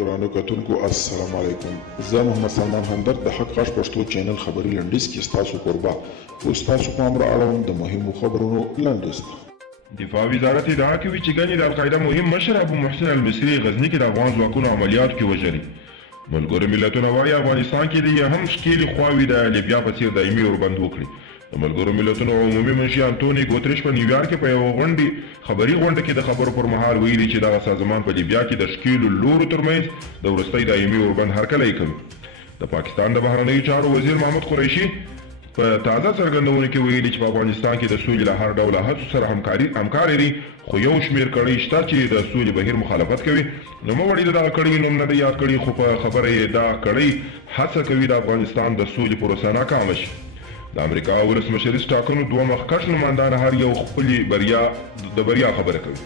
ګرانو کتونکو السلام علیکم. زه محمد سلمان همدرد د حق غږ پښتو چینل خبري لنډیز کې ستاسو قربا اوس تاسو پام را اړوم د مهمو خبرونو لنډیز ته. دفاع وزارت ادعا کوي چې ګنې د القاعده مهم مشر ابو محسن المصري غزني کې د افغان ځواکونو عملیاتو کې وژلي. ملګرو ملتونو وایي افغانستان کې د هم ښکېلې خواوې د لیبیا په څېر دایمي اوربند وکړي. د ملګرو ملتونو عمومي منشي انټوني ګوتریش په نیویارک کې په یوه خبري غونډه کې د خبرو پر مهال ویلي چې دغه سازمان په لیبیا کې د ښکېلو لورو ترمنځ د وروستۍ دایمي اوربند هرکلی کوي. د پاکستان د بهرنیو چارو وزیر محمود قریشي په تازه څرګندونه کې ویلي چې په افغانستان کې د سولې له هر ډول هڅو سره همکار لري، خو یو شمېر کړۍ شته چې د سولې بهیر مخالفت کوي. نوموړي د دغه کړۍ نوم نه دی یاد کړی، خو په خبره یې دا کړۍ هڅه کوي د افغانستان د سولې پروسه ناکامه شي. د امریکا ولسمشریز ټاکنو دوه مخکښ نمایندان هر یو خپلې بریا خبره کوي.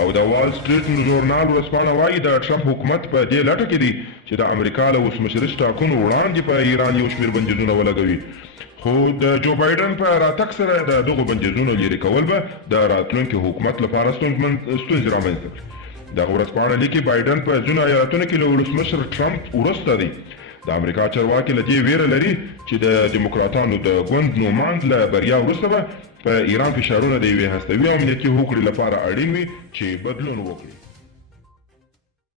او د وال سټریټ ژورنال ورځپاڼه وایي د ټرمپ حکومت په دې لټه کې دی چې د امریکا له ولسمشریز ټاکنو وړاندې په ایران یو شمېر بندیزونه ولګوي، خو د جو بایډن په راتګ سره د دغو بندیزونو لرې کول به د راتلونکي حکومت لپاره ستونزې رامنځته کړي. دغه ورځپاڼه لیکي بایډن په ځینو ایالتونو کې له ولسمشر ټرمپ وروسته دی. د امریکا چارواکي له دې ویره لري چې د دیموکراتانو د ګوند نوماند له بریا وروسته به په ایران فشارونه د یوې هستوي امنیتي هوکړې لپاره اړین وي چې بدلون وکړي.